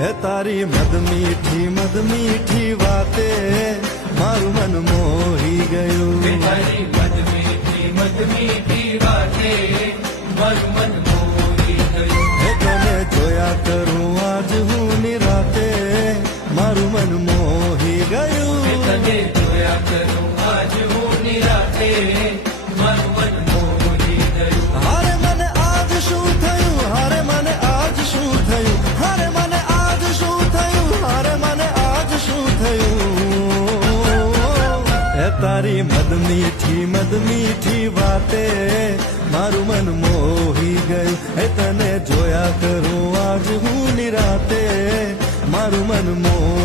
હે તારી મદ મીઠી વાતે મારું મન મોહી ગયું. તારી મદ મીઠી વાતે મારું મન મોહી ગયું. હે તને જોયા કરું આજ હું નિરાતે મારું મન મોહી ગયું. તને જોયા કરું આજ હું નિરાતે મારું મન મોહી ગયું. હારે મને આજ શું થયું, હારે મને આજ શું થયું, હારે મને આજ શું થયું, હારે મને આજ શું થયું. હે તારી મદ મીઠી વાતે મારું મન મોહી ગયું. હે તને જોયા કરું આજ હું નિરાતે મારું મન મોહી